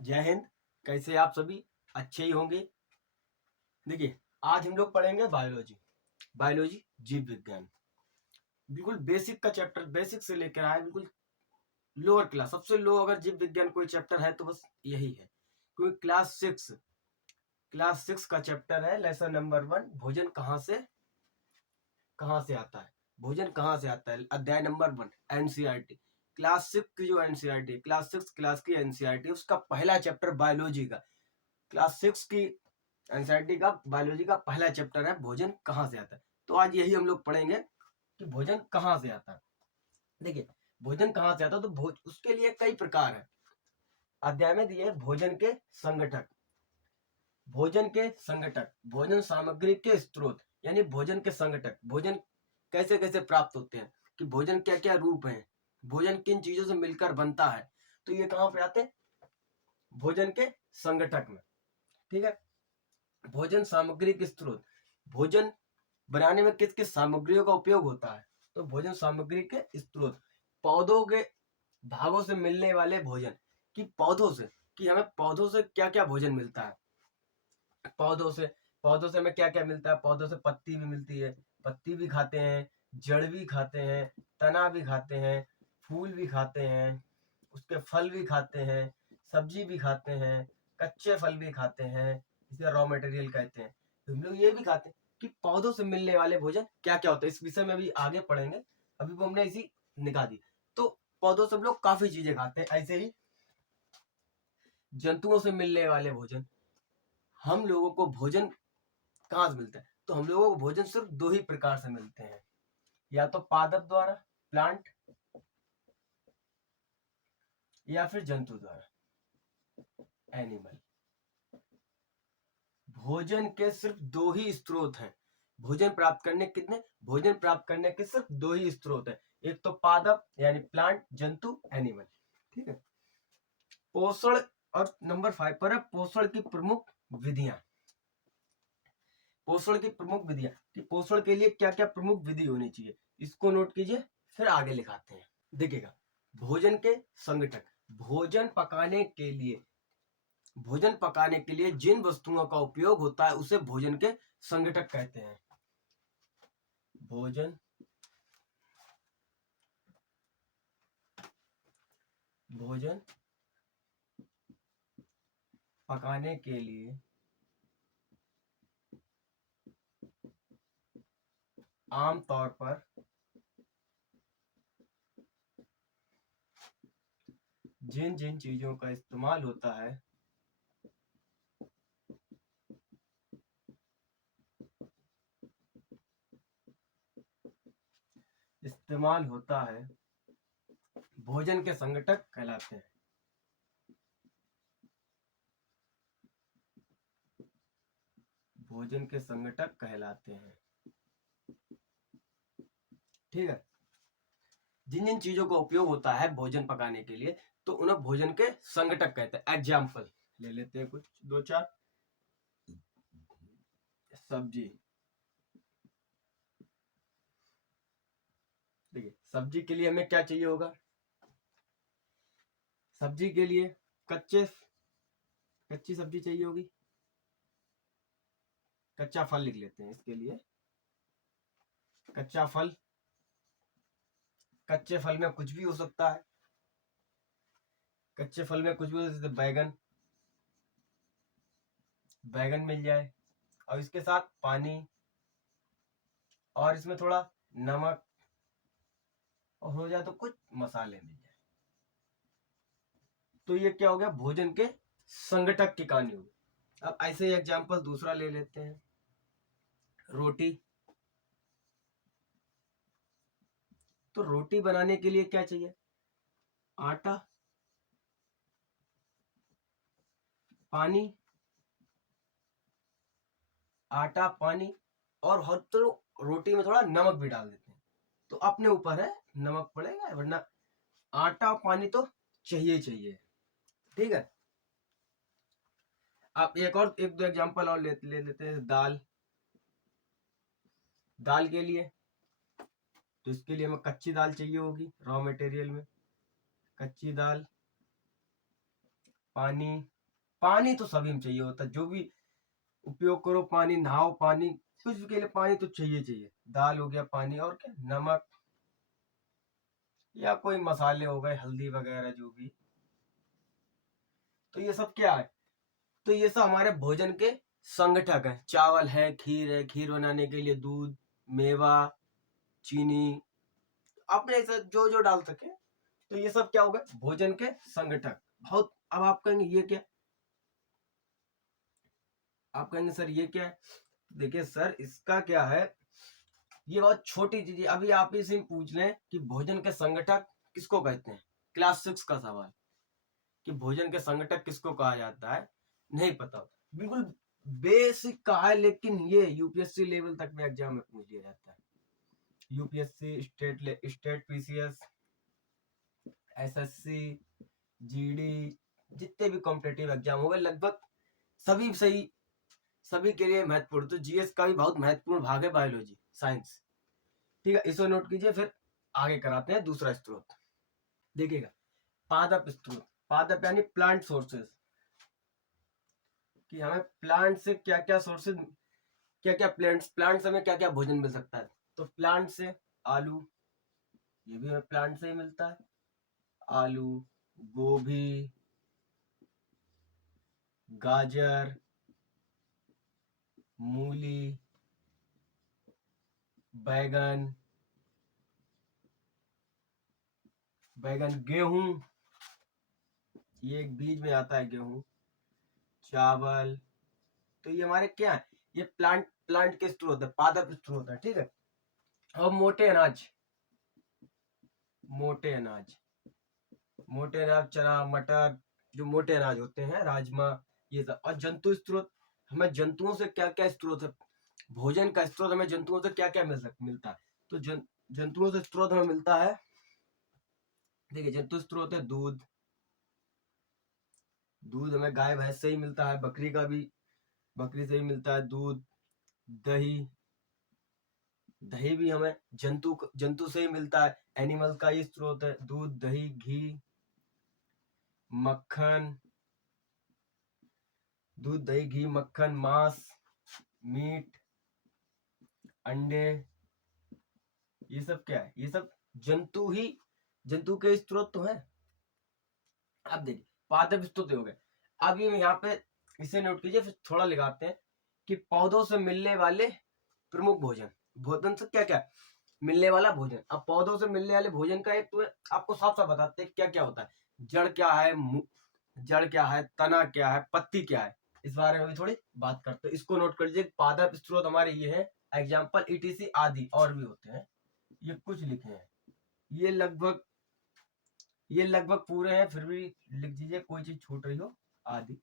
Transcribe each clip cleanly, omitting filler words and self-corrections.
जय हिंद। कैसे आप सभी अच्छे ही होंगे। देखिए, आज हम लोग पढ़ेंगे बायोलॉजी जीव विज्ञान। बिल्कुल बेसिक का चैप्टर, बेसिक से लेकर आए बिल्कुल लोअर क्लास, सबसे लो अगर जीव विज्ञान कोई चैप्टर है तो बस यही है। क्योंकि क्लास सिक्स का चैप्टर है, लेसन नंबर 1, भोजन कहाँ से आता है। भोजन कहाँ से आता है, अध्याय नंबर 1, एनसीईआरटी। क्लास 6 की जो एनसीईआरटी, क्लास 6 क्लास की एनसीईआरटी, उसका पहला चैप्टर बायोलॉजी का, क्लास 6 की एनसीईआरटी का बायोलॉजी का पहला चैप्टर है, भोजन कहाँ से आता है। तो आज यही हम लोग पढ़ेंगे कि भोजन कहाँ से आता है। देखिए, भोजन कहाँ से आता है तो उसके लिए कई प्रकार है। अध्याय में दिए भोजन के संगठक, भोजन सामग्री के स्रोत, यानी भोजन के संगठक, भोजन कैसे कैसे प्राप्त होते हैं, कि भोजन क्या क्या रूप है, भोजन किन चीजों से मिलकर बनता है। तो ये कहाँ पे आते हैं, भोजन के संगठक में। ठीक है। भोजन सामग्री के स्रोत, भोजन बनाने में किस किस सामग्रियों का उपयोग होता है। तो भोजन सामग्री के स्रोत, पौधों के भागों से मिलने वाले भोजन, कि पौधों से, कि हमें पौधों से क्या क्या भोजन मिलता है। पौधों से हमें क्या क्या मिलता है। पौधों से पत्ती भी मिलती है, पत्ती भी खाते हैं, जड़ भी खाते हैं, तना भी खाते हैं, फूल भी खाते हैं, उसके फल भी खाते हैं, सब्जी भी खाते हैं, कच्चे फल भी खाते हैं, इसे रॉ मटेरियल कहते हैं। तो हम लोग ये भी खाते हैं कि पौधों से मिलने वाले भोजन क्या क्या होता है। इस विषय में अभी आगे पढ़ेंगे, अभी वो हमने इसी निकाल दी। तो पौधों से हम लोग काफी चीजें खाते हैं। ऐसे ही जंतुओं से मिलने वाले भोजन, हम लोगों को भोजन कहाँ से मिलता है, तो हम लोगों को भोजन सिर्फ दो ही प्रकार से मिलते हैं, या तो पादप द्वारा, प्लांट, या फिर जंतु द्वारा, एनिमल। भोजन के सिर्फ दो ही स्रोत हैं। भोजन प्राप्त करने के सिर्फ दो ही स्रोत हैं, एक तो पादप यानी प्लांट, जंतु, एनिमल। ठीक है। पोषण, और नंबर 5 पर है पोषण की प्रमुख विधियां। कि पोषण के लिए क्या क्या प्रमुख विधि होनी चाहिए, इसको नोट कीजिए, फिर आगे लिखाते हैं। देखिएगा, भोजन के संगठक, भोजन पकाने के लिए जिन वस्तुओं का उपयोग होता है उसे भोजन के संगठक कहते हैं। भोजन पकाने के लिए आमतौर पर जिन जिन चीजों का इस्तेमाल होता है भोजन के संगठक कहलाते हैं। भोजन के संगठक कहलाते हैं। ठीक है। जिन जिन चीजों का उपयोग होता है भोजन पकाने के लिए, तो उन्हें भोजन के संगठक कहते हैं। एग्जाम्पल ले लेते हैं कुछ, दो चार। सब्जी, देखिए सब्जी के लिए हमें क्या चाहिए होगा। सब्जी के लिए कच्ची सब्जी चाहिए होगी। कच्चा फल लिख लेते हैं इसके लिए, कच्चा फल। कच्चे फल में कुछ भी हो सकता है, जैसे बैगन मिल जाए, और इसके साथ पानी, और इसमें थोड़ा नमक, और हो जाए तो कुछ मसाले मिल जाए। तो ये क्या हो गया, भोजन के संगठक की कहानी होगी। अब ऐसे ही एग्जाम्पल दूसरा ले लेते हैं, रोटी। तो रोटी बनाने के लिए क्या चाहिए, आटा, पानी, और हर तो रोटी में थोड़ा नमक भी डाल देते हैं। तो अपने ऊपर है, नमक पड़ेगा, वरना आटा और पानी तो चाहिए चाहिए। ठीक है। आप एक दो एग्जांपल और ले लेते हैं। दाल के लिए, तो इसके लिए हमें कच्ची दाल चाहिए होगी, रॉ मटेरियल में कच्ची दाल, पानी, पानी तो सभी में चाहिए होता है, जो भी उपयोग करो पानी, नहाओ पानी, कुछ भी के लिए पानी तो चाहिए चाहिए। दाल हो गया पानी, और क्या, नमक या कोई मसाले हो गए, हल्दी वगैरह जो भी। तो ये सब क्या है, तो ये सब हमारे भोजन के संगठक है। चावल है, खीर बनाने के लिए दूध, मेवा, चीनी, अपने ऐसा जो जो डाल सके। तो ये सब क्या होगा, भोजन के संगठक। बहुत, अब आप कहेंगे ये क्या, आप कहेंगे सर ये क्या है। देखिए सर, इसका क्या है, ये बहुत छोटी चीज है। अभी आप इसे पूछ लें कि भोजन के संगठक किसको कहते हैं, क्लास 6 का सवाल, कि भोजन के संगठक किसको कहा जाता है, नहीं पता होता, बिल्कुल बेसिक का है, लेकिन ये यूपीएससी लेवल तक में एग्जाम में पूछ लिया जाता है। UPSC, state PCS, SSC, GD, जितने भी कॉम्पिटेटिव एग्जाम हो गए लगभग सभी सही, सभी के लिए महत्वपूर्ण। तो जीएस का भी बहुत महत्वपूर्ण भाग है बायोलॉजी, साइंस। ठीक है, इसको नोट कीजिए, फिर आगे कराते हैं दूसरा स्त्रोत। देखिएगा, पादप स्त्रोत, पादप यानी प्लांट सोर्सेज, कि हमें प्लांट से क्या क्या सोर्सेज, क्या क्या प्लांट से हमें क्या क्या भोजन मिल सकता है। तो प्लांट से आलू, ये भी हमें प्लांट से ही मिलता है, आलू, गोभी, गाजर, मूली, बैगन, गेहूं, ये एक बीज में आता है गेहूं, चावल। तो ये हमारे क्या है, ये प्लांट के स्त्रोत है, पादप स्त्रोत है। ठीक है, और मोटे अनाज, मोटे अनाज, मोटे अनाज, चना, मटर, जो मोटे अनाज होते हैं, राजमा, ये सब। और जंतु स्त्रोत, हमें जंतुओं से क्या क्या स्त्रोत है, भोजन का स्त्रोत हमें जंतुओं से क्या क्या मिलता है। तो जंतुओं से स्त्रोत हमें मिलता है, देखिए जंतु स्त्रोत है दूध, दूध हमें गाय भैंस से ही मिलता है, बकरी का भी, बकरी से ही मिलता है दूध। दही, दही भी हमें जंतु से ही मिलता है, एनिमल का ही स्त्रोत है दूध, दही, घी, मक्खन, दूध, दही, घी, मक्खन, मांस, मीट, अंडे, ये सब क्या है, ये सब जंतु के स्त्रोत तो है। अब देखिए, पादप स्त्रोत हो गए। अब ये यहाँ पे इसे नोट कीजिए, फिर थोड़ा लगाते हैं कि पौधों से मिलने वाले प्रमुख भोजन, भोजन से क्या क्या मिलने वाला भोजन। अब पौधों से मिलने वाले भोजन का एक तो आपको साफ साफ बताते हैं क्या क्या होता है। जड़ क्या है, जड़ क्या है, तना क्या है, पत्ती क्या है, इस बारे में भी थोड़ी बात करते हैं। इसको नोट कर लीजिए, पादप स्त्रोत हमारे ये है, एग्जाम्पल ईटीसी आदि, और भी होते हैं, ये कुछ लिखे हैं, ये लगभग पूरे हैं, फिर भी लिख दीजिए कोई चीज छूट रही हो, आदि,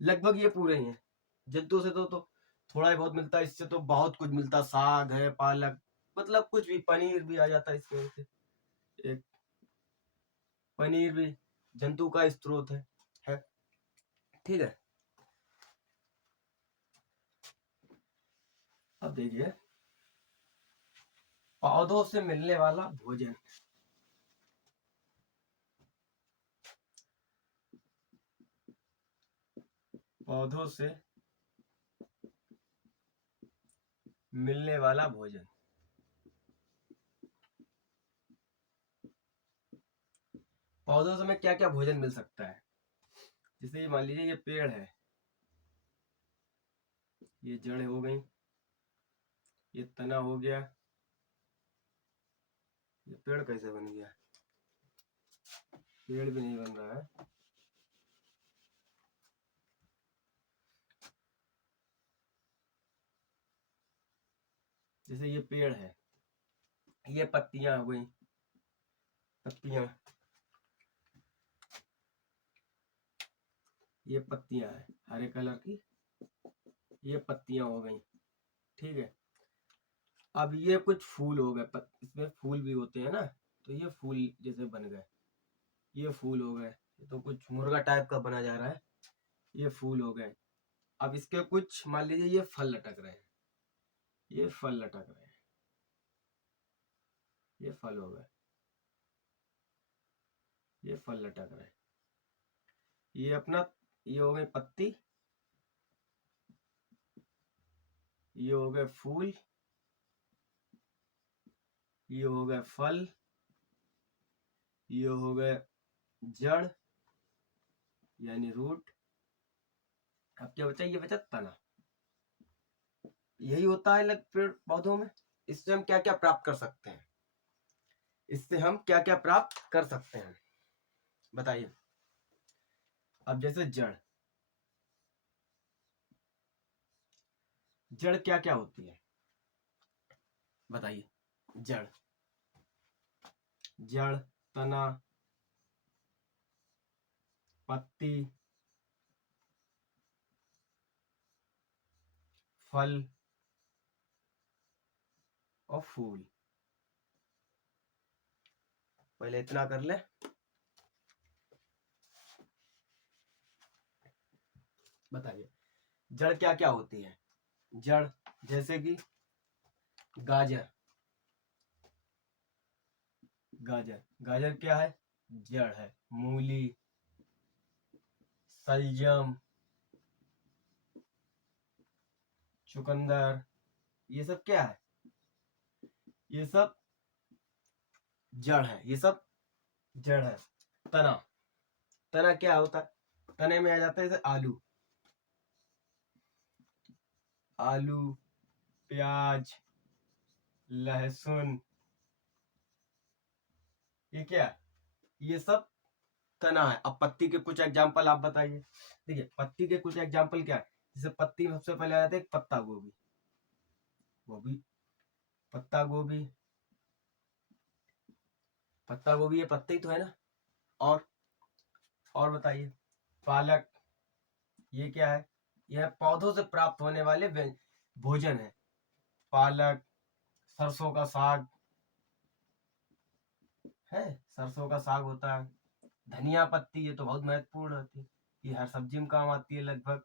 लगभग ये पूरे ही हैं। जंतु से तो थोड़ा ही बहुत मिलता है, इससे तो बहुत कुछ मिलता है, साग है, पालक, मतलब कुछ भी, पनीर भी आ जाता है इसके वजह से, एक पनीर भी जंतु का स्त्रोत है। ठीक है, अब देखिए, पौधों से मिलने वाला भोजन, पौधों से मिलने वाला भोजन, पौधों से हमें क्या क्या भोजन मिल सकता है। जैसे मान लीजिए ये पेड़ है, ये जड़ हो गई, ये तना हो गया, ये पेड़ कैसे बन गया, पेड़ भी नहीं बन रहा है। जैसे ये पेड़ है, ये पत्तियां हो गई, पत्तियां, ये पत्तियां है हरे कलर की, ये पत्तियां हो गई। ठीक है, अब ये कुछ फूल हो गए, इसमें फूल भी होते हैं ना, तो ये फूल जैसे बन गए, ये फूल हो गए, ये तो कुछ मुर्गा टाइप का बना जा रहा है, ये फूल हो गए। अब इसके कुछ मान लीजिए ये फल लटक रहे हैं, ये फल लटक रहे हैं, ये फल हो गए, ये फल लटक रहे हैं, ये अपना, ये हो गई पत्ती, ये हो गए फूल, ये हो गए फल, ये हो गए जड़ यानी रूट। अब क्या बचा, ये बचा तना। यही होता है लग पेड़ पौधों में। इससे हम क्या क्या प्राप्त कर सकते हैं, इससे हम क्या क्या प्राप्त कर सकते हैं बताइए। अब जैसे जड़, जड़ क्या क्या होती है बताइए। जड़, जड़, तना, पत्ती, फल और फूल। पहले इतना कर ले। बताइए जड़ क्या क्या होती है। जड़ जैसे कि गाजर, गाजर, गाजर क्या है, जड़ है। मूली, सलजम, चुकंदर, ये सब क्या है, ये सब जड़ है, ये सब जड़ है। तना, तना क्या होता है, तने में आ जाता है जैसे आलू, आलू, प्याज, लहसुन, ये क्या है, ये सब तना है। अब पत्ती के कुछ एग्जाम्पल आप बताइए। देखिए पत्ती के कुछ एग्जाम्पल क्या है, जैसे पत्ती में सबसे पहले आ जाता है पत्ता गोभी, गोभी, पत्ता गोभी, पत्ता गोभी ये पत्ते ही तो है ना। और बताइए पालक, ये क्या है, यह पौधों से प्राप्त होने वाले भोजन है। पालक, सरसों का साग है, सरसों का साग होता है। धनिया पत्ती, ये तो बहुत महत्वपूर्ण होती है, ये हर सब्जी में काम आती है लगभग,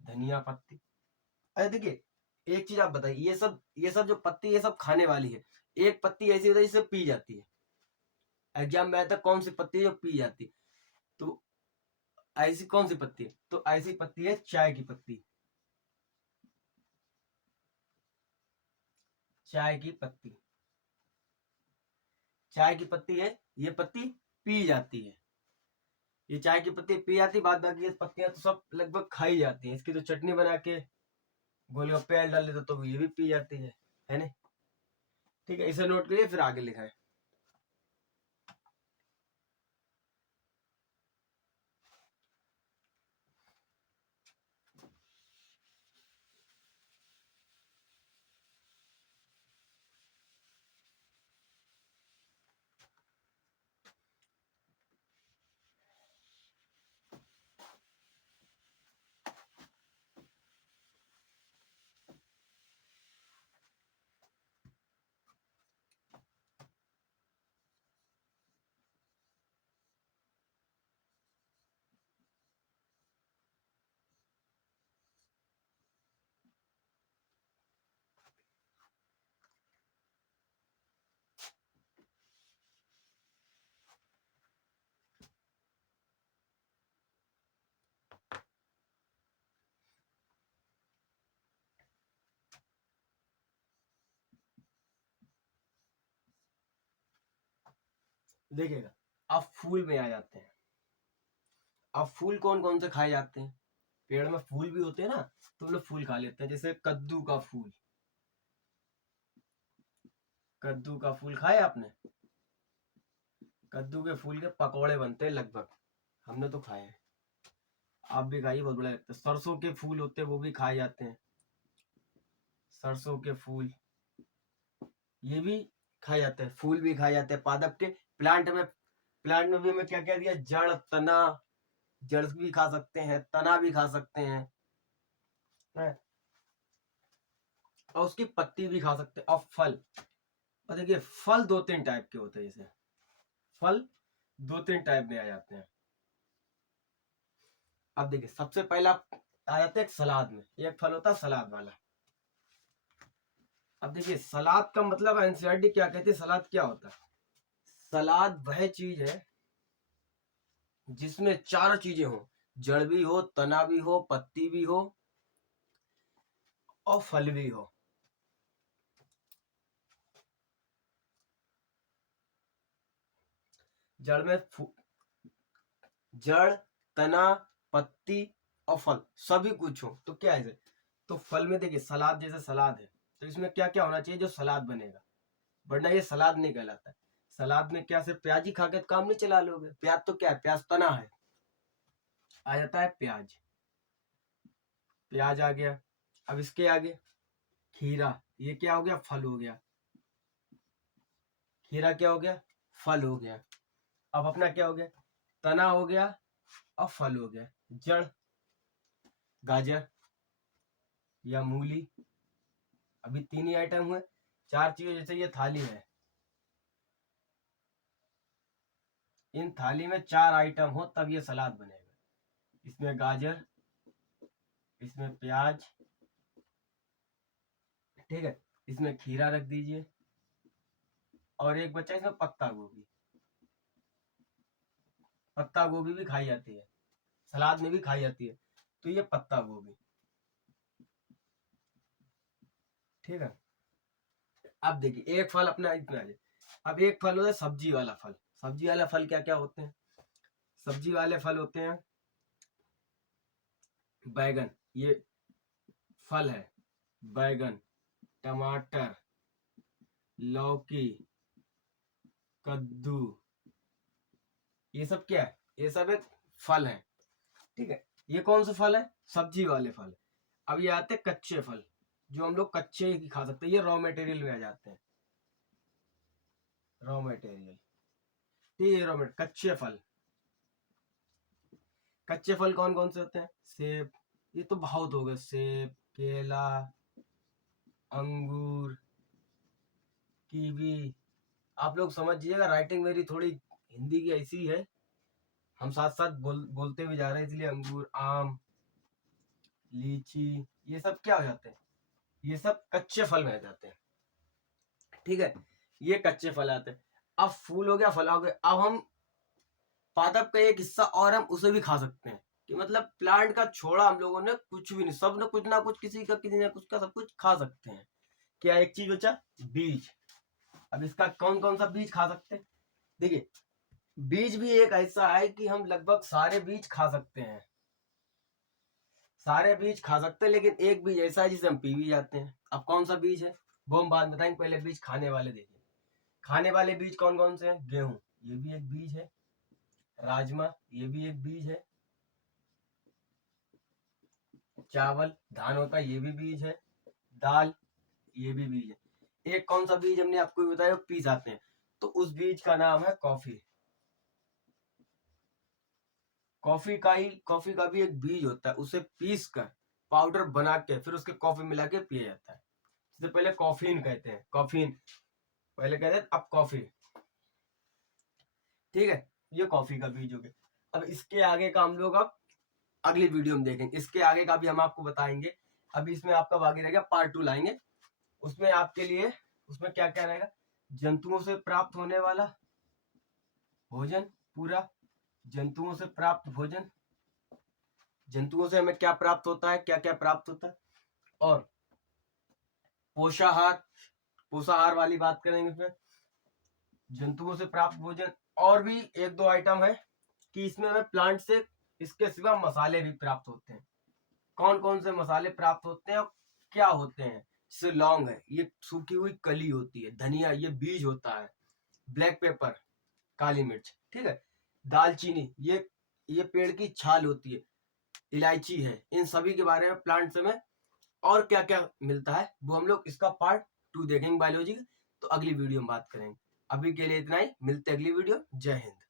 धनिया पत्ती। अरे देखिए एक चीज आप बताइए, ये सब जो पत्ती, ये सब खाने वाली है। एक पत्ती ऐसी होती है जिसे पी जाती है। एग्जाम में आता है कौन सी पत्ती है जो पी जाती है, तो ऐसी कौन सी पत्ती है, तो ऐसी पत्ती है चाय की पत्ती, चाय की पत्ती, चाय की पत्ती है, ये पत्ती पी जाती है। ये चाय की पत्ती पी जाती, बाद बाकी ये पत्तियां तो सब लगभग खाई जाती हैं। इसकी तो चटनी बना के गोलगप्पे डाल लेते तो ये भी पी जाती है ना। ठीक है, इसे नोट करिए फिर आगे लिखा है। देखिएगा अब फूल में आ जाते हैं। अब फूल कौन कौन से खाए जाते हैं, पेड़ में फूल भी होते हैं ना, तो हम लोग फूल खा लेते हैं। जैसे कद्दू का फूल, कद्दू का फूल खाए आपने, कद्दू के फूल के पकौड़े बनते हैं लगभग, हमने तो खाए हैं, आप भी खाइए, बहुत बड़ा लगता है। सरसों के फूल होते हैं वो भी खाए जाते हैं, सरसों के फूल ये भी खाए जाते हैं, फूल भी खाए जाते हैं पादप के। प्लांट में भी हमें क्या क्या दिया, जड़, तना, जड़ भी खा सकते हैं, तना भी खा सकते हैं, है? और उसकी पत्ती भी खा सकते हैं। और फल, और देखिए फल दो तीन टाइप के होते हैं, जैसे फल दो तीन टाइप में आ जाते हैं। अब देखिए सबसे पहला आ जाता है एक सलाद में, एक फल होता है सलाद वाला। अब देखिए सलाद का मतलब एनसीईआरटी क्या कहती है, सलाद क्या होता है, सलाद वह चीज है जिसमें चार चीजें हों, जड़ भी हो, तना भी हो, पत्ती भी हो और फल भी हो। जड़ में जड़, तना, पत्ती और फल सभी कुछ हो तो क्या है। तो फल में देखिए सलाद, जैसे सलाद है तो इसमें क्या क्या होना चाहिए जो सलाद बनेगा, वरना ये सलाद नहीं कहलाता है। सलाद में क्या सिर्फ प्याज ही खा के काम नहीं चला लोगे। प्याज तो क्या है, प्याज तना है, आ जाता है प्याज। प्याज आ गया। अब इसके आगे खीरा, ये क्या हो गया, फल हो गया। खीरा क्या हो गया, फल हो गया। अब अपना क्या हो गया, तना हो गया और फल हो गया। जड़ गाजर या मूली, अभी 3 ही आइटम हुए। 4 चीजें, जैसे ये थाली है, इन थाली में 4 आइटम हो तब ये सलाद बनेगा। इसमें गाजर, इसमें प्याज, ठीक है, इसमें खीरा रख दीजिए और एक बच्चा इसमें पत्ता गोभी। पत्ता गोभी भी खाई जाती है, सलाद में भी खाई जाती है, तो ये पत्ता गोभी, ठीक है। अब देखिए एक फल अपना इतना है। अब एक फल होता है सब्जी वाला फल। सब्जी वाला फल क्या क्या होते हैं, सब्जी वाले फल होते हैं बैगन, ये फल है। बैगन, टमाटर, लौकी, कद्दू, ये सब क्या है, ये सब एक फल है, ठीक है। ये कौन सा फल है, सब्जी वाले फल। अब ये आते हैं कच्चे फल, जो हम लोग कच्चे ही खा सकते हैं, ये रॉ मटेरियल में आ जाते हैं। रॉ मटेरियल, ठीक है, रॉ मटेरियल कच्चे फल। कच्चे फल कौन कौन से होते हैं, सेब, ये तो बहुत हो गए, सेब, केला, अंगूर, कीवी। आप लोग समझिएगा, राइटिंग मेरी थोड़ी हिंदी की ऐसी है, हम साथ साथ बोलते भी जा रहे हैं, इसलिए अंगूर, आम, लीची, ये सब क्या हो जाते हैं, ये सब कच्चे फल में आ जाते हैं, ठीक है। ये कच्चे फल आते हैं। अब फूल हो गया, फल हो गया। अब हम पादप का एक हिस्सा और हम उसे भी खा सकते हैं, कि मतलब प्लांट का छोड़ा हम लोगों ने कुछ भी नहीं, सब ने कुछ ना कुछ, किसी का किसी ना कुछ का, सब कुछ खा सकते हैं। क्या एक चीज बचा, बीज। अब इसका कौन कौन सा बीज खा सकते हैं, देखिए बीज भी एक ऐसा है कि हम लगभग सारे बीज खा सकते हैं, सारे बीज खा सकते हैं, लेकिन एक बीज ऐसा है जिसे हम पी भी जाते हैं। अब कौन सा बीज है वो हम बाद बताएंगे, पहले बीज खाने वाले देखिए। खाने वाले बीज कौन कौन से हैं, गेहूं, ये भी एक बीज है। राजमा, ये भी एक बीज है। चावल, धान होता है, ये भी बीज है। दाल, ये भी बीज है। एक कौन सा बीज हमने आपको बताया, पी जाते हैं, तो उस बीज का नाम है कॉफी। कॉफी का भी एक बीज होता है, उसे पीस कर पाउडर बना के फिर उसके कॉफी मिला के पिया जाता है। इससे पहले कॉफीन कहते हैं, कॉफीन पहले कहते हैं, अब कॉफी, ठीक है। ये कॉफी का बीज हो गया। अब इसके आगे का हम लोग अब अगली वीडियो में देखेंगे, इसके आगे का भी हम आपको बताएंगे। अभी इसमें आपका बाकी रहेगा, पार्ट 2 लाएंगे, उसमें आपके लिए, उसमें क्या क्या रहेगा, जंतुओं से प्राप्त होने वाला भोजन पूरा, जंतुओं से प्राप्त भोजन, जंतुओं से हमें क्या प्राप्त होता है, क्या क्या प्राप्त होता है, और पोषाहार, पोषाहार वाली बात करेंगे इसमें, जंतुओं से प्राप्त भोजन। और भी एक दो आइटम है कि इसमें हमें प्लांट से इसके सिवा मसाले भी प्राप्त होते हैं। कौन कौन से मसाले प्राप्त होते हैं और क्या होते हैं, जैसे लौंग है, ये सूखी हुई कली होती है। धनिया, ये बीज होता है। ब्लैक पेपर, काली मिर्च, ठीक है। दालचीनी, ये पेड़ की छाल होती है। इलायची है। इन सभी के बारे में प्लांट से में और क्या क्या मिलता है वो हम लोग इसका पार्ट 2 देखेंगे बायोलॉजी का, तो अगली वीडियो में बात करेंगे। अभी के लिए इतना ही, मिलते अगली वीडियो। जय हिंद।